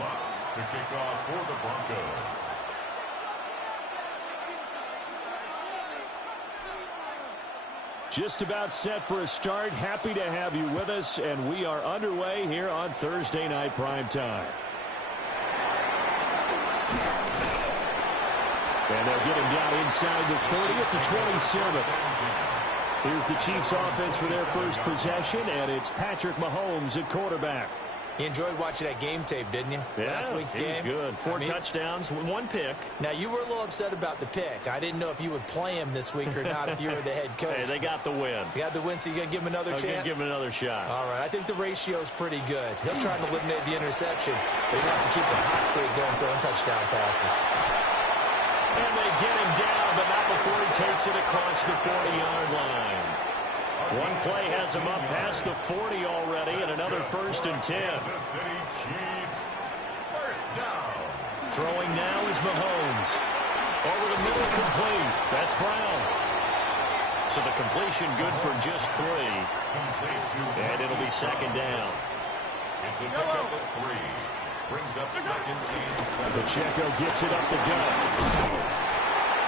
Lutz to kick off for the Broncos. Just about set for a start. Happy to have you with us, and we are underway here on Thursday Night Primetime. And they'll get him down inside the 30 at the 27. Here's the Chiefs offense for their first possession, and it's Patrick Mahomes at quarterback. You enjoyed watching that game tape, didn't you? Yeah, Last week's game. Good. Four touchdowns, one pick. Now, you were a little upset about the pick. I didn't know if you would play him this week or not if you were the head coach. Hey, they got the win. You got the win, so you're going to give him another chance? I'm going to give him another shot. All right. I think the ratio's pretty good. He'll try to eliminate the interception, but he wants to keep the hot streak going, throwing touchdown passes. And they get him down, but not before he takes it across the 40-yard line. One play has him up past the 40 already, and another 1st and 10. Throwing now is Mahomes. Over the middle, complete. That's Brown. So the completion good for just 3. And it'll be 2nd down. It's a pickup of 3. Brings up 2nd and 7. Pacheco gets it up the gut.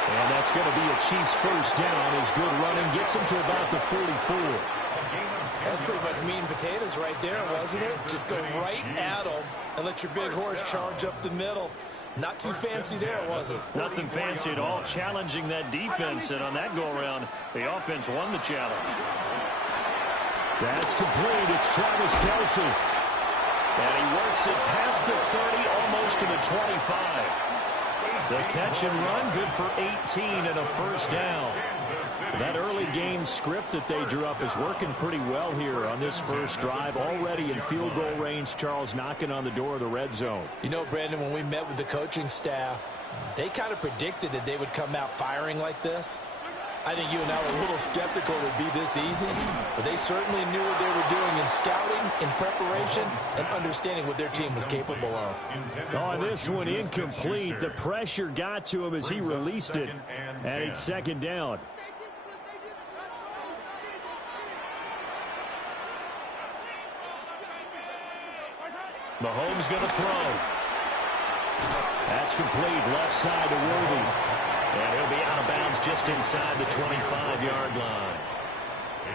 And that's going to be a Chiefs first down as good running gets him to about the 44. That's pretty much meat and potatoes right there, wasn't it? Just go right at them and let your big horse charge up the middle. Not too fancy there, was it? Nothing fancy at all, challenging that defense. And on that go-around, the offense won the challenge. That's complete. It's Travis Kelce. And he works it past the 30, almost to the 25. The catch and run, good for 18 and a first down. That early game script that they drew up is working pretty well here on this first drive. Already in field goal range, Charles knocking on the door of the red zone. You know, Brandon, when we met with the coaching staff, they kind of predicted that they would come out firing like this. I think you and I were a little skeptical it would be this easy, but they certainly knew what they were doing in scouting, in preparation, and understanding what their team was capable of. On this one, incomplete. The pressure got to him as he released it, and it's 2nd down. Mahomes going to throw. That's complete. Left side to Worthy. And he'll be out of bounds just inside the 25-yard line.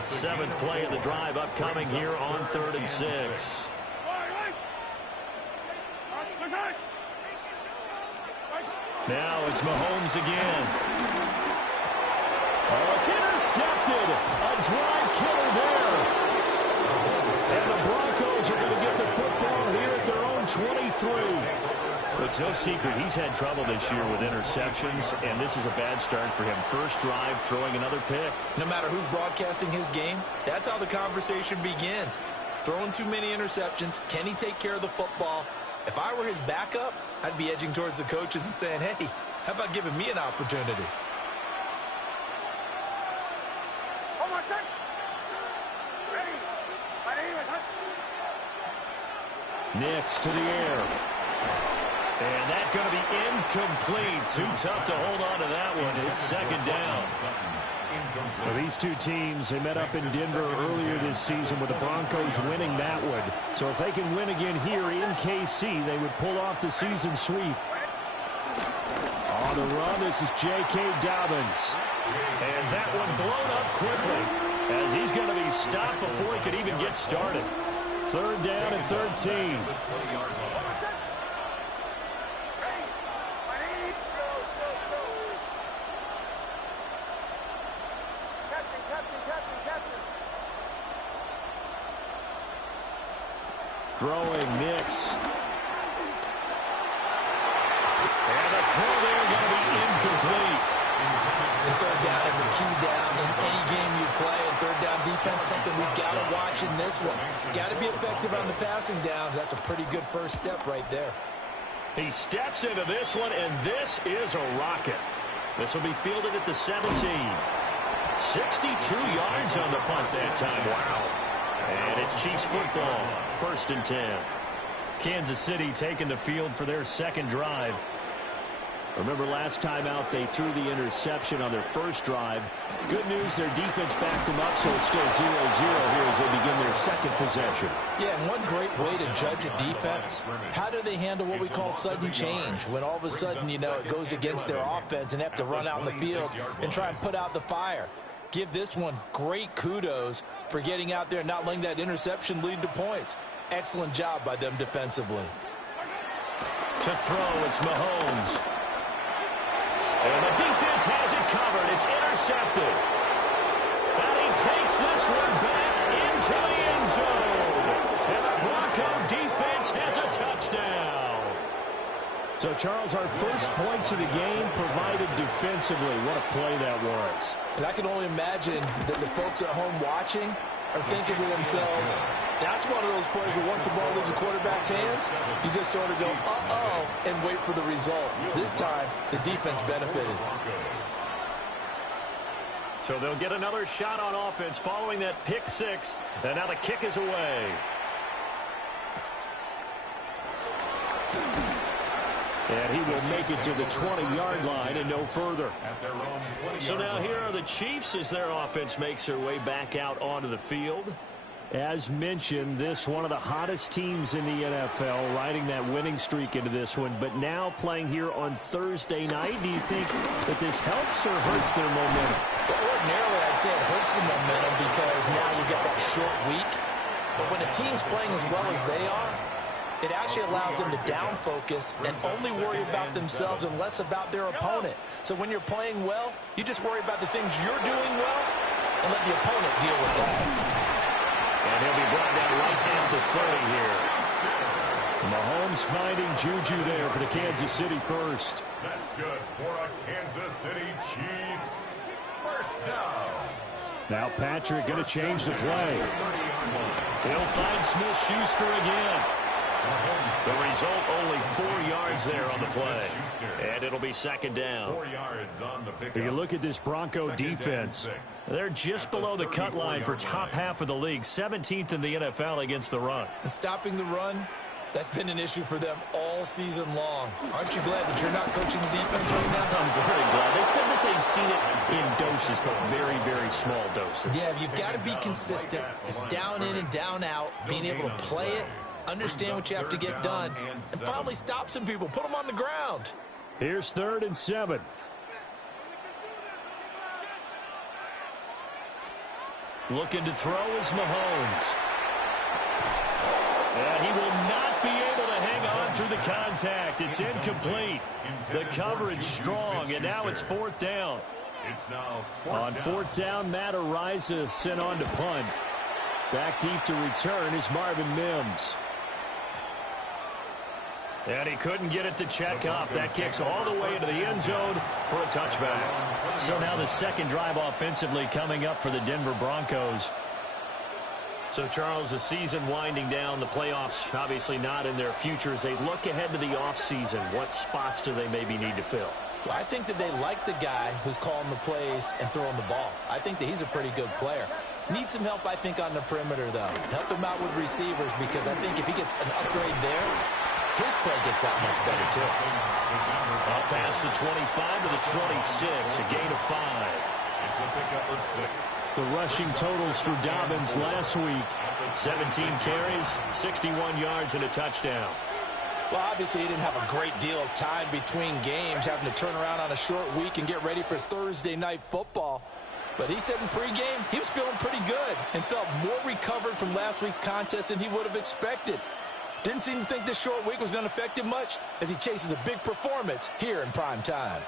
7th play of the drive upcoming here on 3rd and 6. Now it's Mahomes again. Oh, it's intercepted. A drive killer there. And the Broncos are going to get the football here at their own 23. It's no secret he's had trouble this year with interceptions, and this is a bad start for him. First drive, throwing another pick. No matter who's broadcasting his game, that's how the conversation begins. Throwing too many interceptions, can he take care of the football? If I were his backup, I'd be edging towards the coaches and saying, hey, how about giving me an opportunity? Nix to the air. And that's going to be incomplete. Too tough to hold on to that one. It's 2nd down. Well, these two teams, they met up in Denver earlier this season with the Broncos winning that one. So if they can win again here in KC, they would pull off the season sweep. On the run, this is J.K. Dobbins. And that one blown up quickly as he's going to be stopped before he could even get started. 3rd down and 13. Throwing Nix. And the throw there going to be incomplete. And 3rd down is a key down in any game you play. And 3rd down defense, something we've got to watch in this one. Got to be effective on the passing downs. That's a pretty good first step right there. He steps into this one, and this is a rocket. This will be fielded at the 17. 62 yards on the punt that time. Wow. And it's Chiefs football, 1st and 10. Kansas City taking the field for their 2nd drive. Remember last time out, they threw the interception on their first drive. Good news, their defense backed them up, so it's still 0-0 here as they begin their second possession. Yeah, and one great way to judge a defense, how do they handle what we call sudden change? When all of a sudden, you know, it goes against their offense and they have to run out in the field and try and put out the fire. Give this one great kudos for getting out there and not letting that interception lead to points. Excellent job by them defensively. To throw, it's Mahomes. And the defense has it covered. It's intercepted. And he takes this one back into the end zone. And the Bronco defense has a touchdown. So, Charles, our first points of the game provided defensively. What a play that was. And I can only imagine that the folks at home watching are thinking to themselves, that's one of those plays where once the ball leaves the quarterback's hands, you just sort of go, uh-oh, and wait for the result. This time, the defense benefited. So they'll get another shot on offense following that pick six, and now the kick is away. And he will make it to the 20-yard line and no further. So now here are the Chiefs as their offense makes their way back out onto the field. As mentioned, this one of the hottest teams in the NFL, riding that winning streak into this one, but now playing here on Thursday night. Do you think that this helps or hurts their momentum? Well, ordinarily, I'd say it hurts the momentum because now you get that short week. But when a team's playing as well as they are, it actually allows them to down focus and only worry about themselves and less about their opponent. So when you're playing well, you just worry about the things you're doing well and let the opponent deal with that. And he'll be brought down right at the 30 here. Mahomes finding Juju there for the Kansas City first. That's good for a Kansas City Chiefs. First down. Now Patrick going to change the play. He'll find Smith-Schuster again. The result, only 4 yards there on the play. And it'll be second down. 4 yards on the pickup. If you look at this Bronco defense, they're just below the cut line for top half of the league, 17th in the NFL against the run. And stopping the run, that's been an issue for them all season long. Aren't you glad that you're not coaching the defense right now? I'm very glad. They said that they've seen it in doses, but very, very small doses. Yeah, you've got to be consistent. It's down in and down out, being able to play it, understand what you have to get done, and finally stop some people. Put them on the ground. Here's 3rd and 7. Looking to throw is Mahomes. And he will not be able to hang on through the contact. It's incomplete. The coverage strong, and now it's 4th down. On 4th down, Matt Araiza sent on to punt. Back deep to return is Marvin Mims. And he couldn't get it to check up. That kicks all the way into the end zone for a touchback. So now the second drive offensively coming up for the Denver Broncos. So, Charles, the season winding down, the playoffs obviously not in their future. As they look ahead to the offseason, what spots do they maybe need to fill? Well, I think that they like the guy who's calling the plays and throwing the ball. I think that he's a pretty good player. Needs some help, I think, on the perimeter, though. Help him out with receivers because I think if he gets an upgrade there, his play gets that much better, too. Up past the 25 to the 26, a gain of 5. It's a pickup of 6. The rushing totals for Dobbins last week, 17 carries, 61 yards, and a touchdown. Well, obviously, he didn't have a great deal of time between games, having to turn around on a short week and get ready for Thursday night football. But he said in pregame he was feeling pretty good and felt more recovered from last week's contest than he would have expected. Didn't seem to think this short week was going to affect him much as he chases a big performance here in prime time.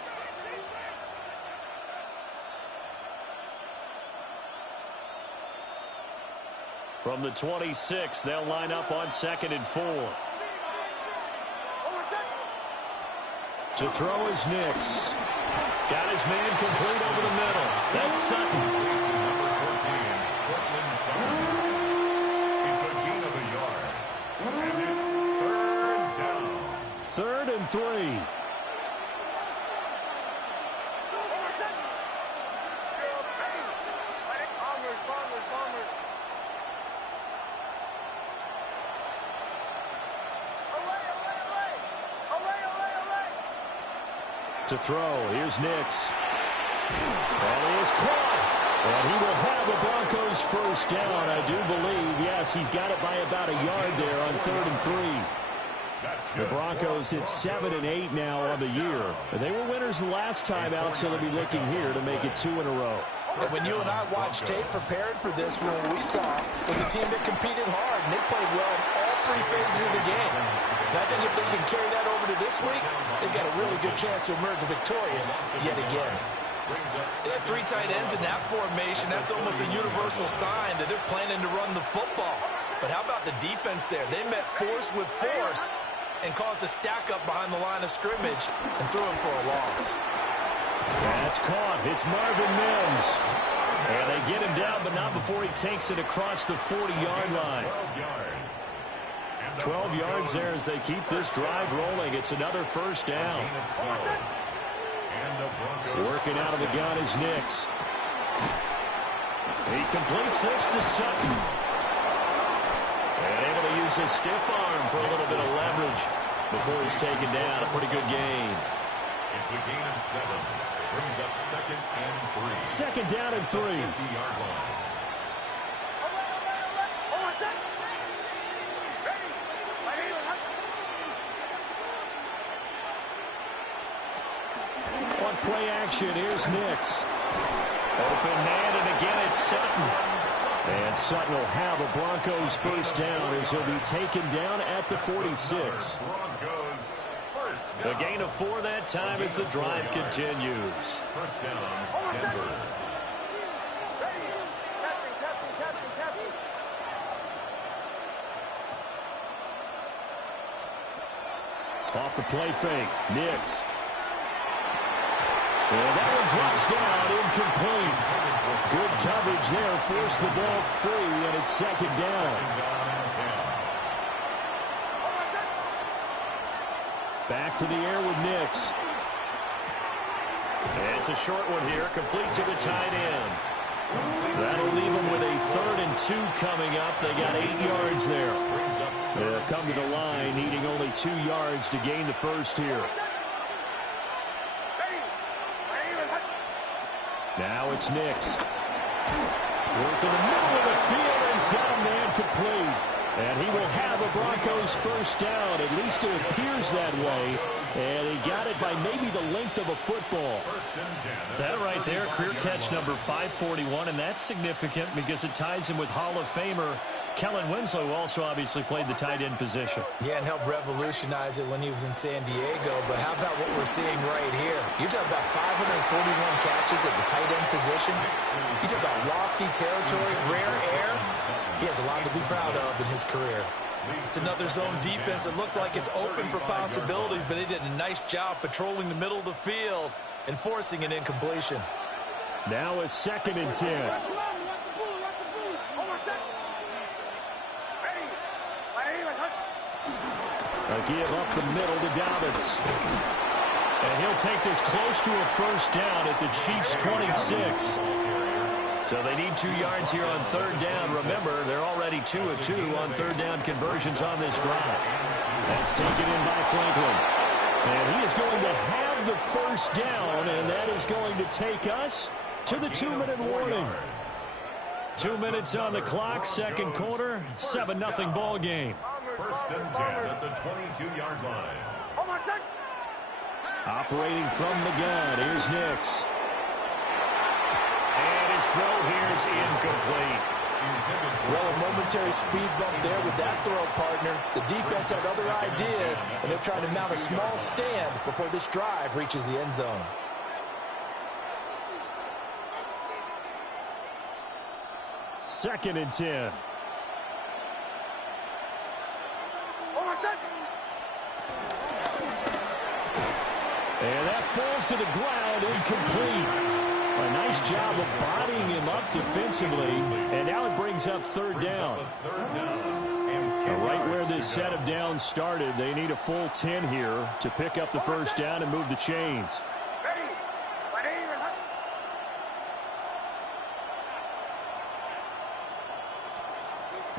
From the 26, they'll line up on 2nd and 4. To throw is Nix. Got his man complete over the middle. That's Sutton. It's a gain of a yard. And it's 3rd down. 3rd and 3. To throw. Here's Nix. And he is caught. And he will have the Broncos first down, I do believe. Yes, he's got it by about a yard there on 3rd and 3. The Broncos hit 7 and 8 now on the year. They were winners the last time out, so they'll be looking here to make it 2 in a row. And when you and I watched tape prepared for this, what we saw was a team that competed hard, and they played well in all 3 phases of the game. And I think if they can carry that over to this week, they've got a really good chance to emerge victorious yet again. They have 3 tight ends in that formation. That's almost a universal sign that they're planning to run the football. But how about the defense there? They met force with force and caused a stack up behind the line of scrimmage and threw him for a loss. That's caught. It's Marvin Mims. And they get him down, but not before he takes it across the 40-yard line. 12 yards there as they keep this drive rolling. It's another first down. Working out of the gun is Nix. He completes this to Sutton. And able to use his stiff arm for a little bit of leverage before he's taken down. A pretty good gain. It's a gain of 7. Brings up 2nd and 3. Second down and 3. 50-yard line. On play action, here's Nix. Open man, and again it's Sutton. And Sutton will have the Broncos first down as he'll be taken down at the 46. A gain of 4 that time as the drive continues. First down, Denver. Off the play fake, Nix. And that one drops down, incomplete. Good coverage there, forced the ball free, and it's 2nd down. Back to the air with Nix. And it's a short one here, complete to the tight end. That'll leave them with a 3rd and 2 coming up. They got 8 yards there. They'll come to the line, needing only 2 yards to gain the first here. Now it's Nix. Work in the middle of the field, and he's got a man complete. And he will have a Broncos first down. At least it appears that way. And he got it by maybe the length of a football. That right there, career catch number 541, and that's significant because it ties him with Hall of Famer Kellen Winslow, who also obviously played the tight end position. Yeah, and helped revolutionize it when he was in San Diego. But how about what we're seeing right here? You're talking about 541 catches at the tight end position. You talk about lofty territory, rare air. He has a lot to be proud of in his career. It's another zone defense. It looks like it's open for possibilities, but they did a nice job patrolling the middle of the field and forcing an incompletion. Now it's 2nd and 10. A give up the middle to Dobbins. And he'll take this close to a first down at the Chiefs' 26. So they need 2 yards here on 3rd down. Remember, they're already 2 of 2 on 3rd down conversions on this drive. That's taken in by Franklin. And he is going to have the first down, and that is going to take us to the 2-minute warning. 2 minutes on the clock, 2nd quarter, 7-0 ball game. First and 10 at the 22-yard line. Operating from the gun, here's Nix. And his throw here is incomplete. Well, a momentary speed bump there with that throw, partner. The defense had other ideas, and they're trying to mount a small stand before this drive reaches the end zone. Second and 10. And that falls to the ground, incomplete. A nice job of bodying him up defensively. And now it brings up 3rd down. Right where this set of downs started, they need a full 10 here to pick up the first down and move the chains.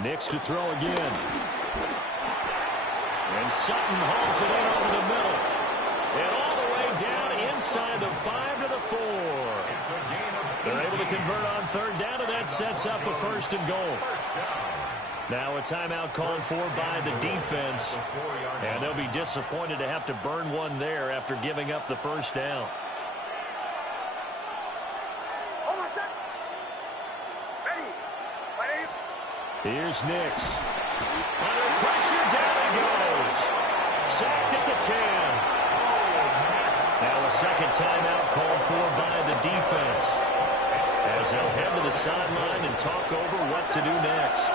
Nix to throw again. And Sutton hauls it in over the middle. And all the way down inside the 5 to the 4. They're able to convert on third down, and that sets up a 1st and goal. Now a timeout called for by the defense, and they'll be disappointed to have to burn one there after giving up the 1st down. Here's Nix. Under pressure, down he goes. Sacked at the 10. Now a second timeout called for by the defense, as they'll head to the sideline and talk over what to do next.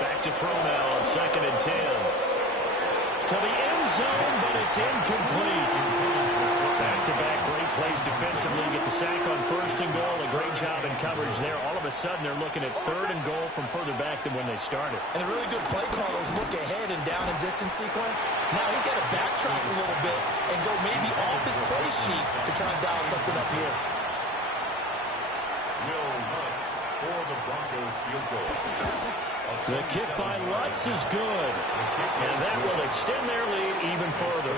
Back to throw now on 2nd and 10. To the end zone, but it's incomplete. Back-to-back great plays defensively. Get the sack on 1st and goal. A great job in coverage there. All of a sudden, they're looking at 3rd and goal from further back than when they started. And the really good play callers look ahead and down and distance sequence. Now he's got to backtrack a little bit and go maybe off his play sheet to try and dial something up here. Will Lutz for the Broncos field goal. The kick by Lutz is good, and that will extend their lead even further.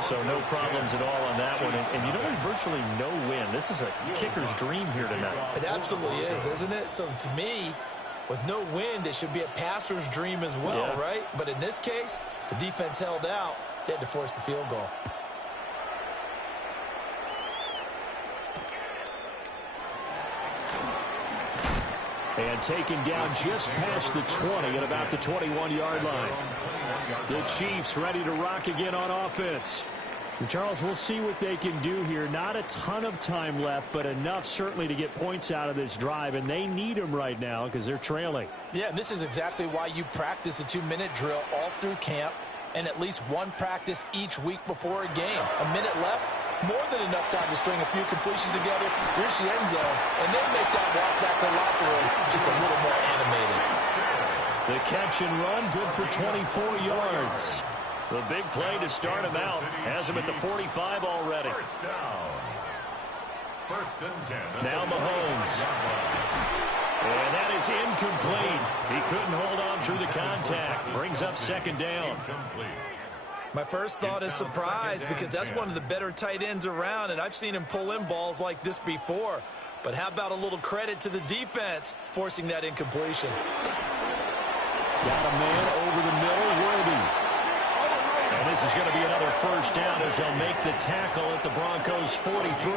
So no problems at all on that one. And you know, there's virtually no win. This is a kicker's dream here tonight. It absolutely is, isn't it? So to me, with no wind, it should be a passer's dream as well, yeah, right? But in this case, the defense held out. They had to force the field goal. And taken down just past the 20 at about the 21-yard line. The Chiefs ready to rock again on offense. And Charles, we'll see what they can do here. Not a ton of time left, but enough certainly to get points out of this drive, and they need them right now because they're trailing. Yeah, and this is exactly why you practice a 2-minute drill all through camp and at least one practice each week before a game. A minute left, more than enough time to string a few completions together, reach the end zone, and then make that walk back to the locker room just a little more animated. The catch and run, good for 24 yards. The big play to start him out has him at the 45 already. First and 10. Now Mahomes. And that is incomplete. He couldn't hold on through the contact. Brings up 2nd down. My first thought is surprise, because that's one of the better tight ends around, and I've seen him pull in balls like this before. But how about a little credit to the defense forcing that incompletion? Got a man over the middle, Worthy. And this is going to be another 1st down as they'll make the tackle at the Broncos' 43.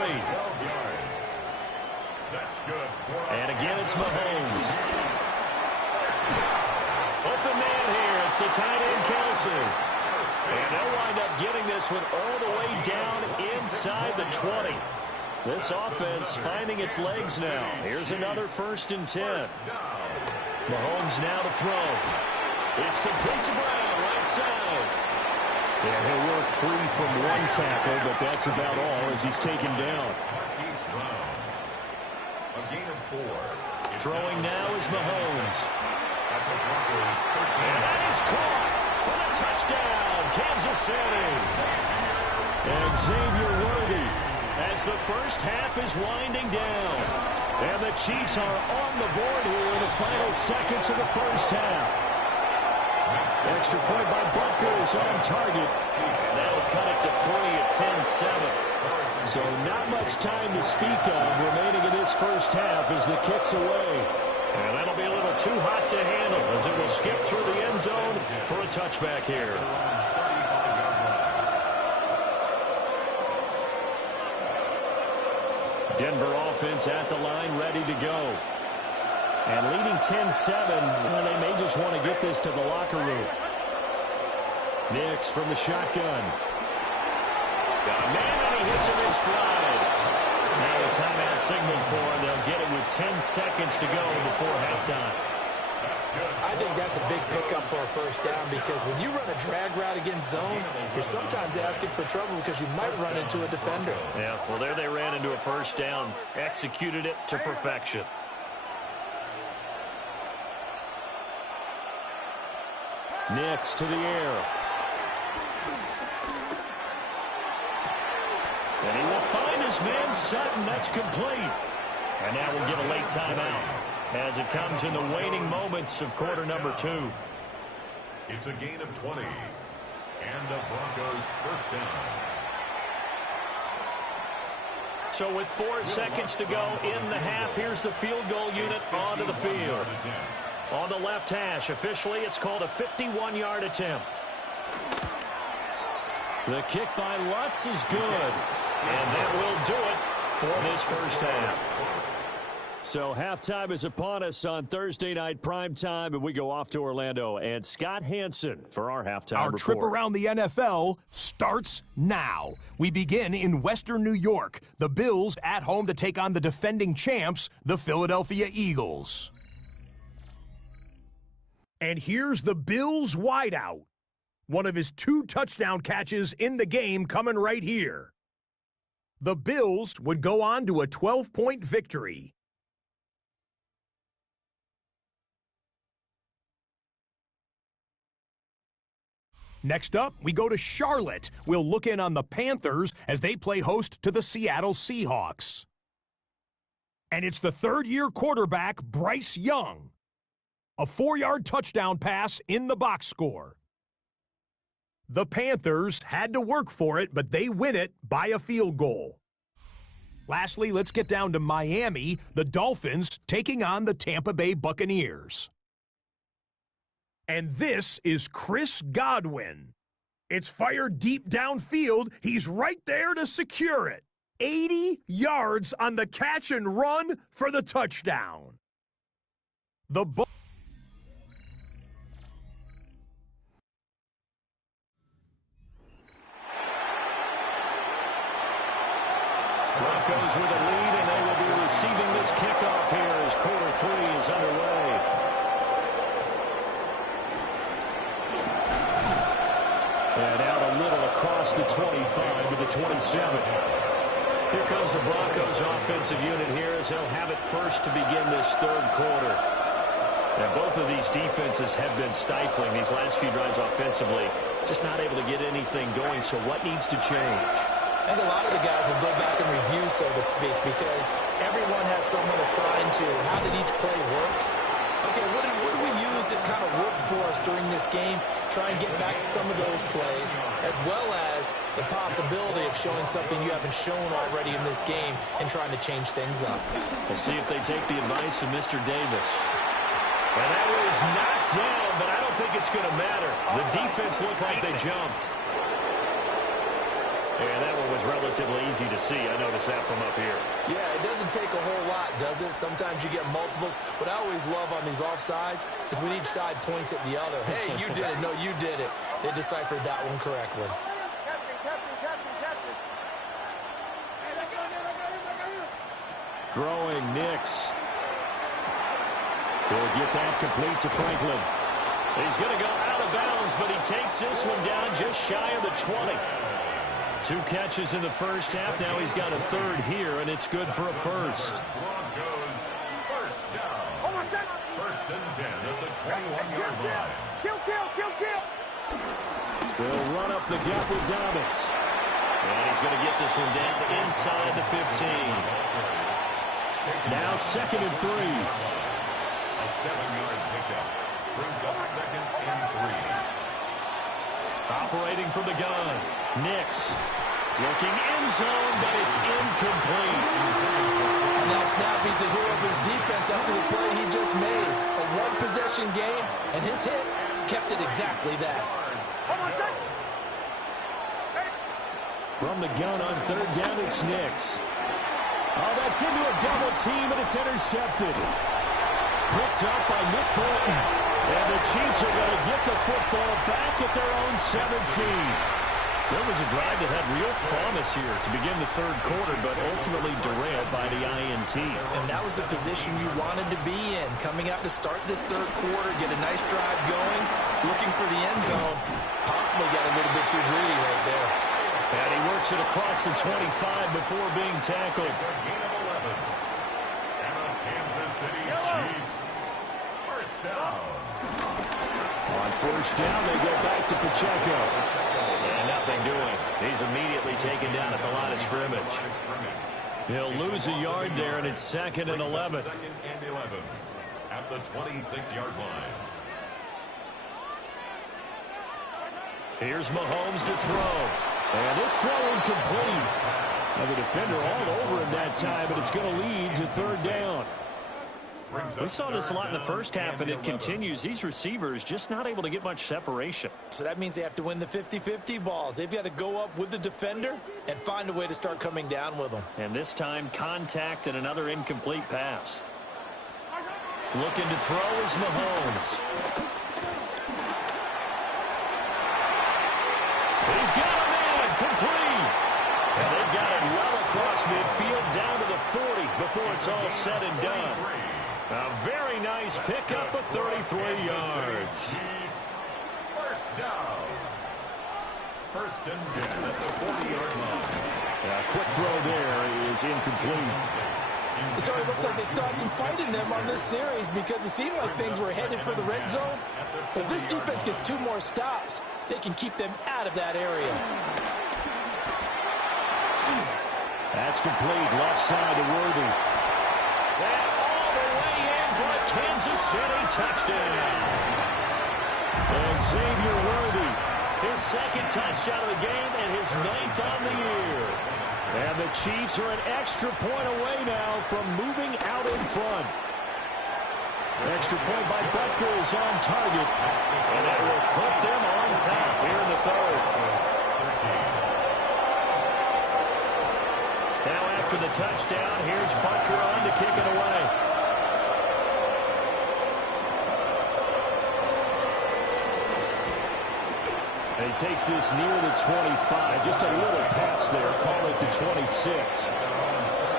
And again, it's Mahomes. Open man here. It's the tight end, Kelsey. And they'll wind up getting this one all the way down inside the 20. This offense finding its legs now. Here's another 1st and 10. Mahomes now to throw. It's complete to Brown, right side. Yeah, he'll work free from one tackle, but that's about all as he's taken down. Throwing now is Mahomes. And that is caught for the touchdown, Kansas City. And Xavier Worthy as the first half is winding down. And the Chiefs are on the board here in the final seconds of the first half. Extra point by Buckers on target. And that'll cut it to 3 at 10-7. So not much time to speak of remaining in this first half as the kick's away. And that'll be a little too hot to handle as it will skip through the end zone for a touchback here. Denver offense at the line, ready to go. And leading 10-7, well, they may just want to get this to the locker room. Nix from the shotgun. Got a man, and he hits him in stride. Now a timeout signal for him. They'll get it with 10 seconds to go before halftime. I think that's a big pickup for a 1st down, because when you run a drag route against zone, you're sometimes asking for trouble because you might run into a defender. Yeah, well, there they ran into a 1st down. Executed it to perfection. Nix to the air. And he will find his man Sutton. That's complete. And now we'll get a late timeout as it comes in the waning moments of quarter number 2. It's a gain of 20. And the Broncos first down. So with 4 seconds to go in the half, here's the field goal unit onto the field. On the left hash, officially it's called a 51-yard attempt. The kick by Lutz is good. And that will do it for this first half. So halftime is upon us on Thursday night primetime, and we go off to Orlando. And Scott Hansen for our halftime report. Our trip around the NFL starts now. We begin in Western New York. The Bills at home to take on the defending champs, the Philadelphia Eagles. And here's the Bills wideout. One of his 2 touchdown catches in the game coming right here. The Bills would go on to a 12-point victory. Next up, we go to Charlotte. We'll look in on the Panthers as they play host to the Seattle Seahawks. And it's the third-year quarterback, Bryce Young. A 4-yard touchdown pass in the box score. The Panthers had to work for it, but they win it by a field goal. Lastly, let's get down to Miami, the Dolphins taking on the Tampa Bay Buccaneers. And this is Chris Godwin. It's fired deep downfield. He's right there to secure it. 80 yards on the catch and run for the touchdown. The Broncos with a lead, and they will be receiving this kickoff here as quarter 3 is underway. And out a little across the 25 to the 27. Here comes the Broncos offensive unit here as they'll have it first to begin this third quarter. And both of these defenses have been stifling these last few drives offensively. Just not able to get anything going, so what needs to change? I think a lot of the guys will go back and review, so to speak, because everyone has someone assigned to how did each play work. Okay, what did we use that kind of worked for us during this game? Try and get back some of those plays, as well as the possibility of showing something you haven't shown already in this game and trying to change things up. We'll see if they take the advice of Mr. Davis. And that was knocked down, but I don't think it's going to matter. The defense looked like they jumped. And that one was relatively easy to see. I noticed that from up here. Yeah, it doesn't take a whole lot, does it? Sometimes you get multiples. What I always love on these offsides is when each side points at the other. Hey, you did it. No, you did it. They deciphered that one correctly. Throwing Nix. He'll get that complete to Franklin. He's going to go out of bounds, but he takes this one down just shy of the 20. 2 catches in the first half. Now he's got a third here, and it's good for a first. Broncos first down. First and 10 at the 21-yard line. Kill. They'll run up the gap with Dobbins. And he's going to get this one down inside the 15. Now 2nd and 3. A 7-yard pickup brings up 2nd and 3. Operating from the gun. Nix looking end zone, but it's incomplete. Now snap, he's the hero of his defense after the play he just made. A one-possession game, and his hit kept it exactly that. From the gun on 3rd down, it's Nix. Oh, that's into a double team, and it's intercepted. Picked up by Nick Bolton. And the Chiefs are going to get the football back at their own 17. So it was a drive that had real promise here to begin the third quarter, but ultimately derailed by the INT. And that was the position you wanted to be in. Coming out to start this third quarter, get a nice drive going, looking for the end zone. Possibly got a little bit too greedy right there. And he works it across the 25 before being tackled. It's a gain of 11. And the Kansas City Chiefs first down. On first down, they go back to Pacheco. And nothing doing. He's immediately taken down at the line of scrimmage. He'll lose a yard there, and it's 2nd and 11. 2nd and 11 at the 26-yard line. Here's Mahomes to throw. And this throw incomplete. Now the defender all over him that time, but it's going to lead to 3rd down. We saw this a lot in the first half, and it continues. These receivers just not able to get much separation. So that means they have to win the 50-50 balls. They've got to go up with the defender and find a way to start coming down with them. And this time, contact and another incomplete pass. Looking to throw is Mahomes. He's got a man, complete. And they've got it well across midfield down to the 40 before it's all said and done. A very nice pickup of 33 yards. First down. 1st and 10 at the 40-yard line. A quick throw there is incomplete. So it looks like they still have some fight in them on this series because it seemed like things were headed for the red zone. But if this defense gets 2 more stops, they can keep them out of that area. That's complete. Left side to Worthy. And all the way in for a Kansas City touchdown. And Xavier Worthy, his 2nd touchdown of the game and his 9th on the year. And the Chiefs are an extra point away now from moving out in front. Extra point by Butker is on target. And that will put them on top here in the 3rd. Now after the touchdown, here's Butker on to kick it away. And he takes this near the 25. Just a little pass there. Call it the 26.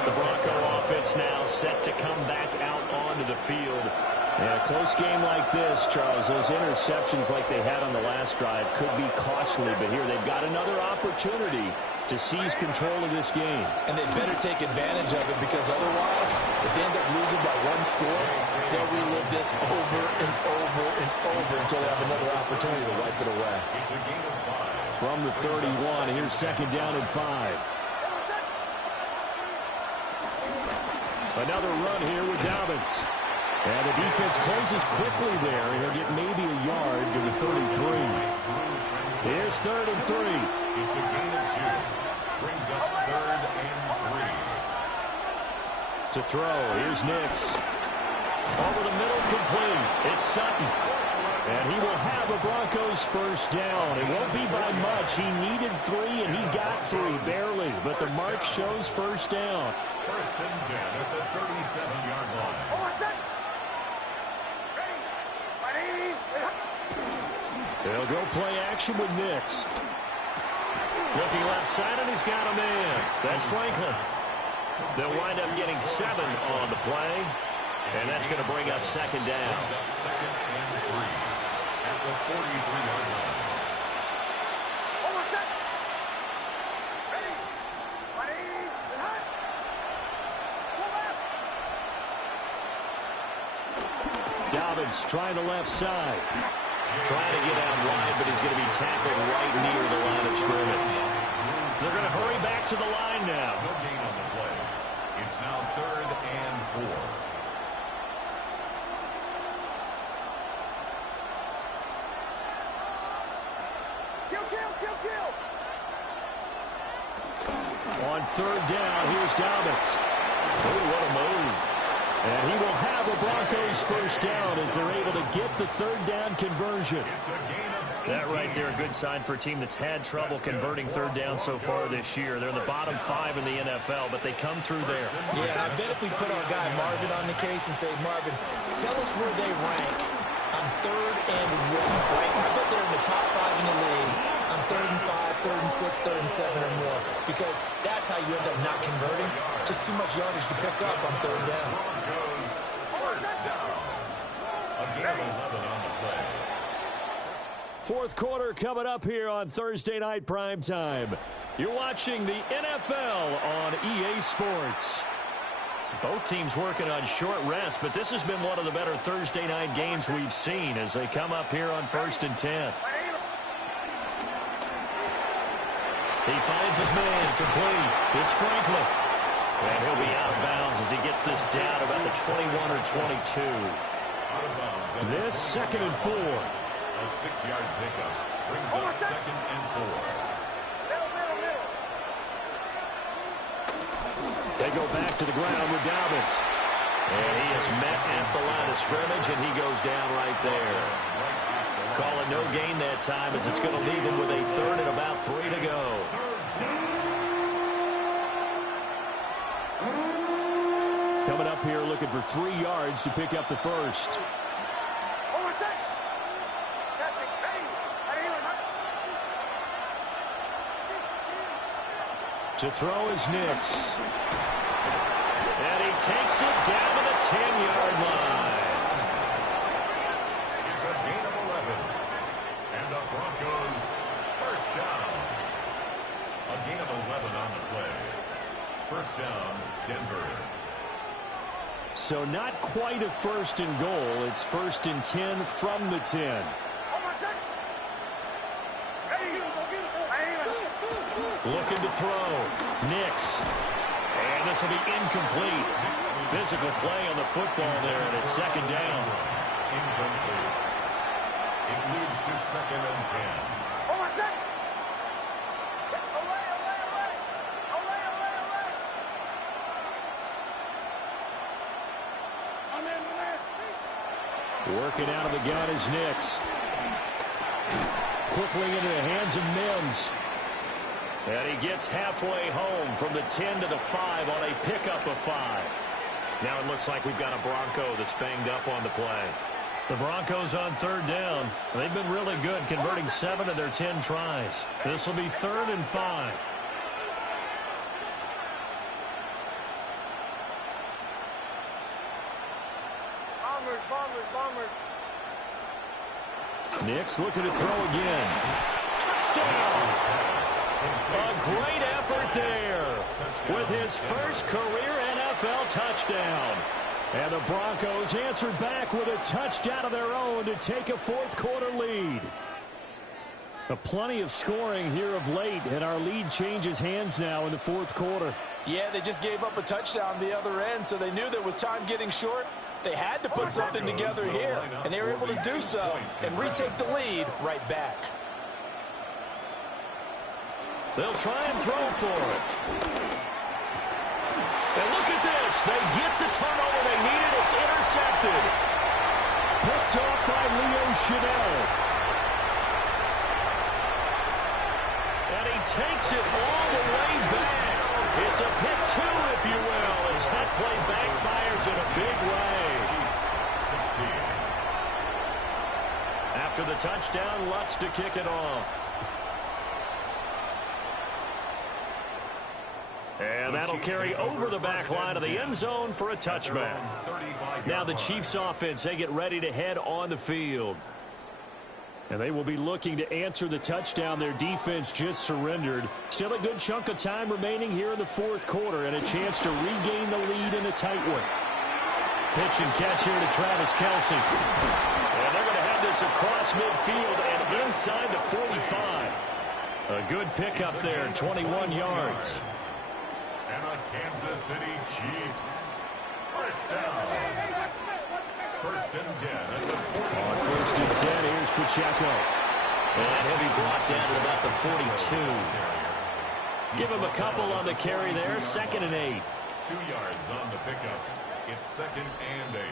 The Bronco offense now set to come back out onto the field. Yeah, a close game like this, Charles, those interceptions like they had on the last drive could be costly. But here they've got another opportunity to seize control of this game. And they better take advantage of it because otherwise, if they end up losing by 1 score, they'll relive this over and over and over until they have another opportunity to wipe it away. It's a gain of 5. From the 31, here's 2nd down and 5. Another run here with Dobbins. And the defense closes quickly there. He'll get maybe a yard to the 33. Here's 3rd and 3. It's a gain of 2. Brings up 3rd and 3. To throw, here's Nix. Over the middle, complete. It's Sutton. And he will have a Broncos 1st down. It won't be by much. He needed 3, and he got 3, barely. But the mark shows 1st down. 1st and 10 at the 37-yard line. They'll go play action with Nix. Looking left side, and he's got a man. That's Franklin. They'll wind up getting 7 on the play, and that's going to bring up 2nd down. Brings up 2nd and 3 at the 43-yard line. Dobbins trying the left side. Trying to get out wide, but he's going to be tackled right near the line of scrimmage. They're going to hurry back to the line now. No gain on the play. It's now 3rd and 4. On 3rd down, here's Dobbins. Oh, what a move. And he will have a Broncos 1st down as they're able to get the 3rd down conversion. That right there, a good sign for a team that's had trouble converting 3rd down so far this year. They're in the bottom 5 in the NFL, but they come through there. Yeah, I bet if we put our guy Marvin on the case and say, Marvin, tell us where they rank on 3rd and 1, right? I bet they're in the top 5 in the league on 3rd and 5, 3rd and 6, 3rd and 7 or more, because that's how you end up not converting. Just too much yardage to pick up on 3rd down. A gain of 11 on the play. 4th quarter coming up here on Thursday Night Primetime. You're watching the NFL on EA Sports. Both teams working on short rest, but this has been one of the better Thursday night games we've seen as they come up here on 1st and 10. He finds his man, complete. It's Franklin. And he'll be out of bounds as he gets this down about the 21 or 22. This 2nd and 4. A 6-yard pickup brings up 2nd and 4. They go back to the ground with Dobbins. And he is met at the line of scrimmage, and he goes down right there. Call it no gain that time as it's going to leave him with a 3rd and about 3 to go. Coming up here looking for 3 yards to pick up the first. To throw is Nix. And he takes it down to the 10-yard line. It's a gain of 11. And the Broncos first down. A gain of 11 on the play. First down, Denver. So not quite a 1st and goal. It's 1st and 10 from the 10. Looking to throw. Nix. And this will be incomplete. Physical play on the football there, and it's 2nd down. Incomplete. It moves to 2nd and 10. Working out of the gun is Nix. Quickly into the hands of Mims. And he gets halfway home from the 10 to the 5 on a pickup of 5. Now it looks like we've got a Bronco that's banged up on the play. The Broncos on 3rd down. They've been really good, converting 7 of their 10 tries. This will be 3rd and 5. Bombers. Nix looking to throw again. Touchdown! A great effort there with his first career NFL touchdown. And the Broncos answered back with a touchdown of their own to take a 4th quarter lead. Plenty of scoring here of late, and our lead changes hands now in the 4th quarter. Yeah, they just gave up a touchdown the other end, so they knew that with time getting short, they had to put something together here, and they were able to do so and retake the lead right back. They'll try and throw for it. And look at this. They get the turnover they needed. It's intercepted. Picked off by Leo Chanel. And he takes it all the way back. It's a pick 2, if you will, as that play backfires in a big way. 16. After the touchdown, Lutz to kick it off. And that'll carry over the back line of the end zone for a touchback. Now the Chiefs offense, they get ready to head on the field. And they will be looking to answer the touchdown their defense just surrendered. Still a good chunk of time remaining here in the 4th quarter and a chance to regain the lead in a tight one. Pitch and catch here to Travis Kelce. And they're going to have this across midfield and inside the 45. A good pickup there, 21 yards. And the Kansas City Chiefs. First down. 1st and 10 at the 40. On 1st and 10, here's Pacheco. And he'll be brought down at about the 42. Give him a couple on the carry there, 2nd and 8. 2 yards on the pickup. It's 2nd and 8.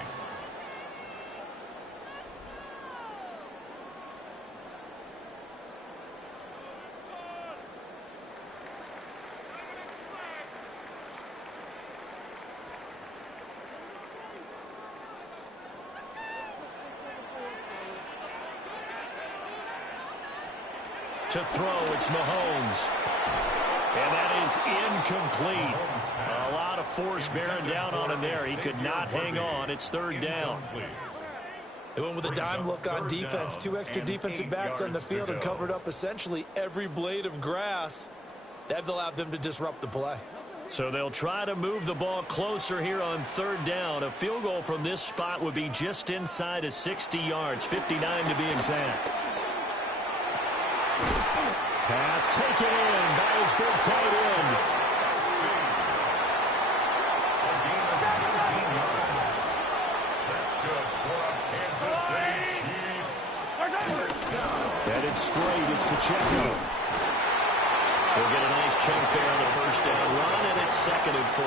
To throw, it's Mahomes. And that is incomplete. A lot of force bearing down on him there. He could not hang on. It's 3rd down. They went with a dime look on defense. 2 extra defensive backs on the field and covered up essentially every blade of grass. That allowed them to disrupt the play. So they'll try to move the ball closer here on 3rd down. A field goal from this spot would be just inside of 60 yards, 59 to be exact. Pass taken in by his big tight end. Headed straight, it's Pacheco. They'll get a nice chunk there on the first down run, and it's 2nd and 4.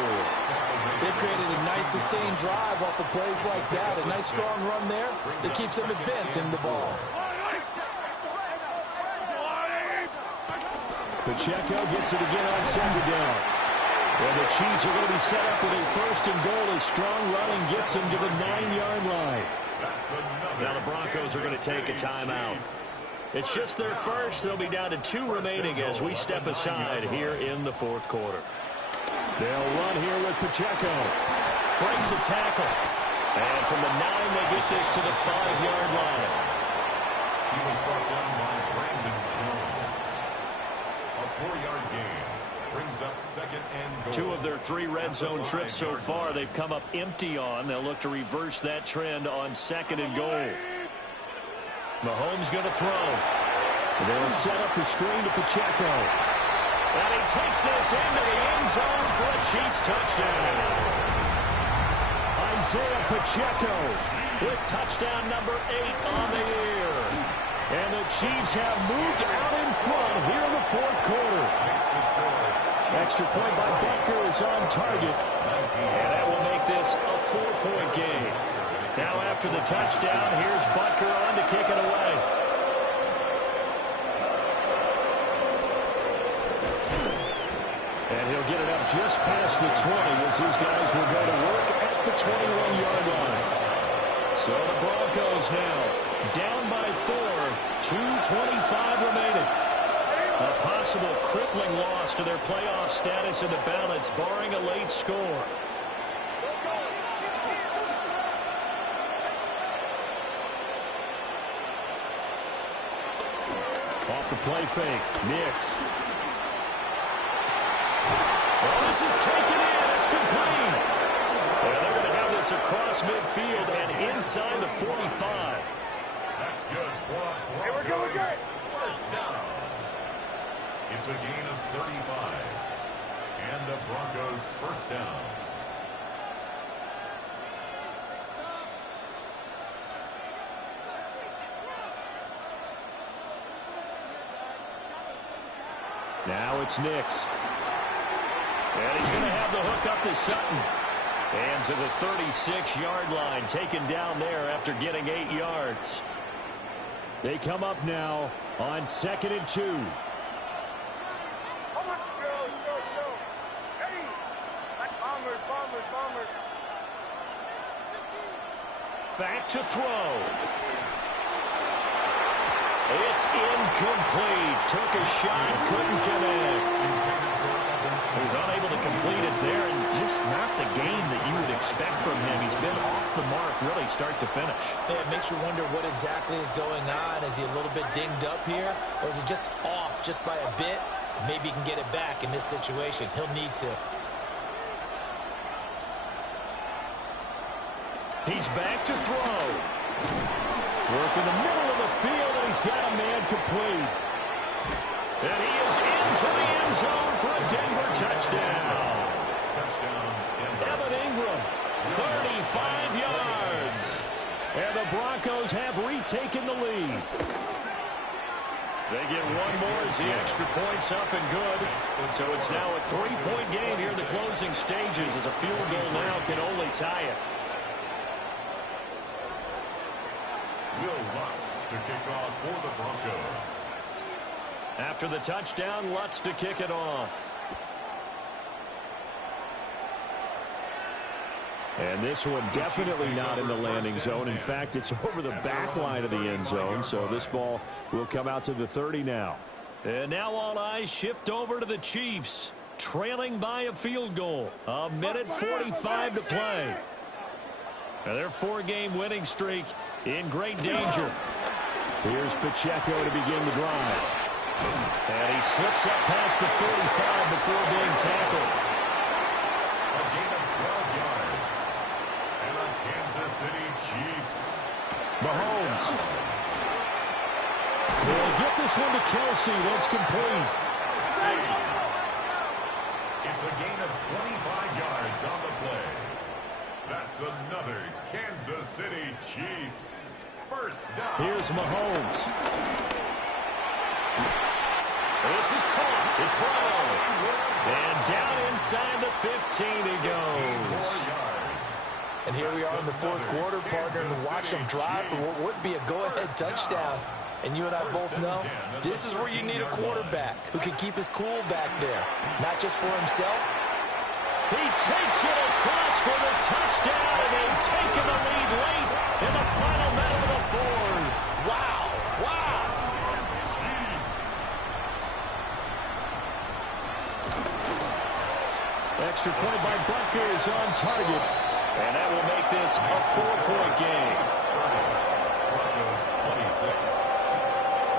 They've created a nice sustained drive off of plays like that. A nice strong run there that keeps them advancing the ball. Pacheco gets it again on 2nd down. And the Chiefs are going to be set up with a 1st and goal as strong running gets them to the 9-yard line. Now the Broncos are going to take a timeout. It's just their first. They'll be down to 2 remaining as we step aside here in the 4th quarter. They'll run here with Pacheco. Breaks a tackle. And from the 9, they get this to the 5-yard line. He was brought down by Brandon Jones. A 4-yard gain brings up 2nd and goal. 2 of their 3 red zone trips so far they've come up empty on. They'll look to reverse that trend on 2nd and goal. Mahomes going to throw. They'll set up the screen to Pacheco. And he takes this into the end zone for a Chiefs touchdown. Isaiah Pacheco With touchdown number 8 on the year. And the Chiefs have moved out in front here in the 4th quarter. Extra point by Butker is on target. And that will make this a 4-point game. Now after the touchdown, here's Butker on to kick it away. And he'll get it up just past the 20 as his guys will go to work at the 21-yard line. So the Broncos now down by 4, 2:25 remaining. A possible crippling loss to their playoff status in the balance, barring a late score. Off the play fake, Nix. Well, this is taken in. It's complete. And they're going to have this across midfield and inside the 45. That's good. Hey, we're going good. First down. It's a gain of 35. And the Broncos first down. Now it's Nix. And he's going to have the hook up to Sutton. And to the 36-yard line, taken down there after getting 8 yards. They come up now on 2nd and 2. Back to throw. It's incomplete. Took a shot, couldn't connect. He was unable to complete it there, and just not the game that you would expect from him. He's been off the mark really start to finish. Yeah, it makes you wonder what exactly is going on. Is he a little bit dinged up here, or is he just off just by a bit? Maybe he can get it back in this situation. He'll need to. He's back to throw. Work in the middle of the field, and he's got a man complete. And he is into the end zone for a Denver touchdown. Evan Ingram, 35 yards. And the Broncos have retaken the lead. They get one more as the extra point's up and good. So it's now a 3-point game here in the closing stages as a field goal now can only tie it. Will Lutz to kick off for the Broncos. After the touchdown, Lutz to kick it off. And this one definitely not in the landing zone. In fact, it's over the back line of the end zone. So this ball will come out to the 30 now. And now all eyes shift over to the Chiefs, trailing by a field goal. 1:45 to play. Now their 4-game winning streak in great danger. Here's Pacheco to begin the drive. And he slips up past the 45 before being tackled. A gain of 12 yards. And the Kansas City Chiefs. Mahomes. They'll get this one to Kelsey. That's complete. It's a gain of 25 yards on the play. That's another Kansas City Chiefs. First down. Here's Mahomes. This is caught. It's Brown. And down inside the 15 he goes. And here we are in the fourth quarter, partner, and watch them drive for what would be a go-ahead touchdown. And you and I both know this is where you need a quarterback who can keep his cool back there, not just for himself. He takes it across for the touchdown, and they've taken the lead late in the final minute of the fourth. Wow, wow. Extra point by Butker is on target, and that will make this a 4-point game.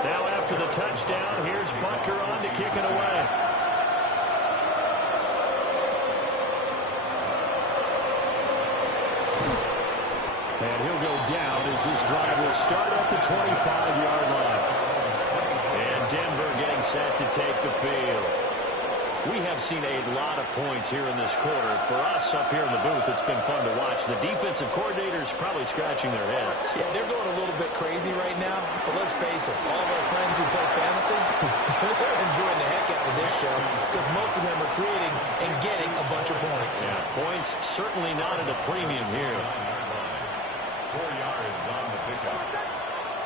Now after the touchdown, here's Butker on to kick it away. And he'll go down as this drive will start at the 25-yard line. And Denver getting set to take the field. We have seen a lot of points here in this quarter. For us up here in the booth, it's been fun to watch. The defensive coordinators probably scratching their heads. Yeah, they're going a little bit crazy right now, but let's face it, all of our friends who play fantasy, they're enjoying the heck out of this show because most of them are creating and getting a bunch of points. Yeah, points certainly not at a premium here. 4 yards on the pickup.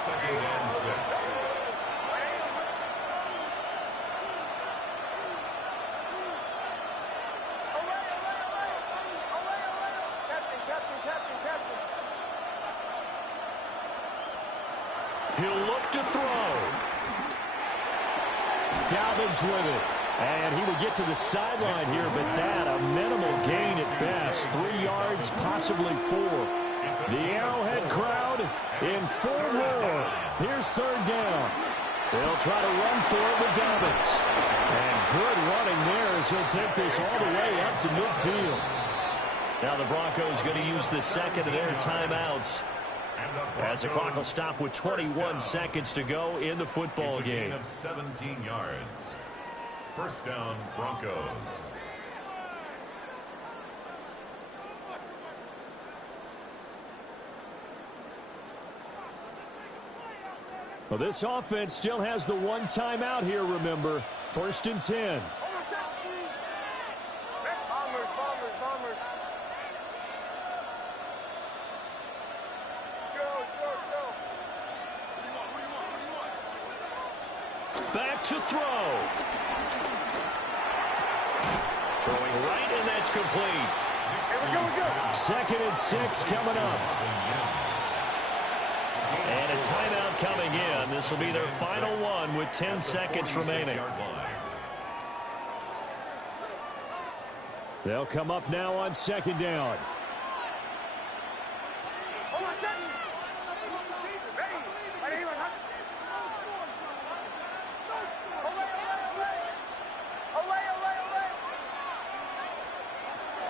2nd and 6. He'll look to throw. Dobbins with it. And he will get to the sideline here, but that a minimal gain at best. 3 yards, possibly 4. The Arrowhead crowd in full roar. Here's 3rd down. They'll try to run for it with Dobbins. And good running there as he'll take this all the way up to midfield. Now the Broncos going to use the second of their timeouts, as the clock will stop with 21 seconds to go in the football game. Of 17 yards. 1st down, Broncos. Well, this offense still has the one timeout here, remember. 1st and 10. Back to throw. Throwing right, and that's complete. 2nd and 6 coming up. And a timeout coming in. This will be their final one with 10 seconds remaining. They'll come up now on 2nd down.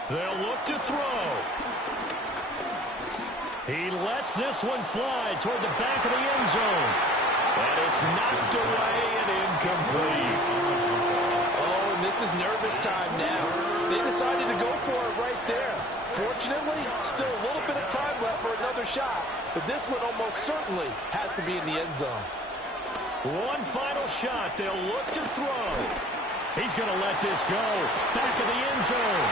They'll look to throw. He lets this one fly toward the back of the end zone. And it's knocked away and incomplete. Oh, and this is nervous time now. They decided to go for it right there. Fortunately, still a little bit of time left for another shot. But this one almost certainly has to be in the end zone. One final shot. They'll look to throw. He's going to let this go. Back of the end zone.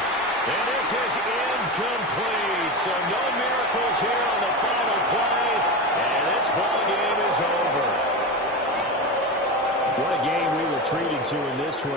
And this is incomplete. So no miracles here on the final play. And this ball game is over. What a game we were treated to in this one.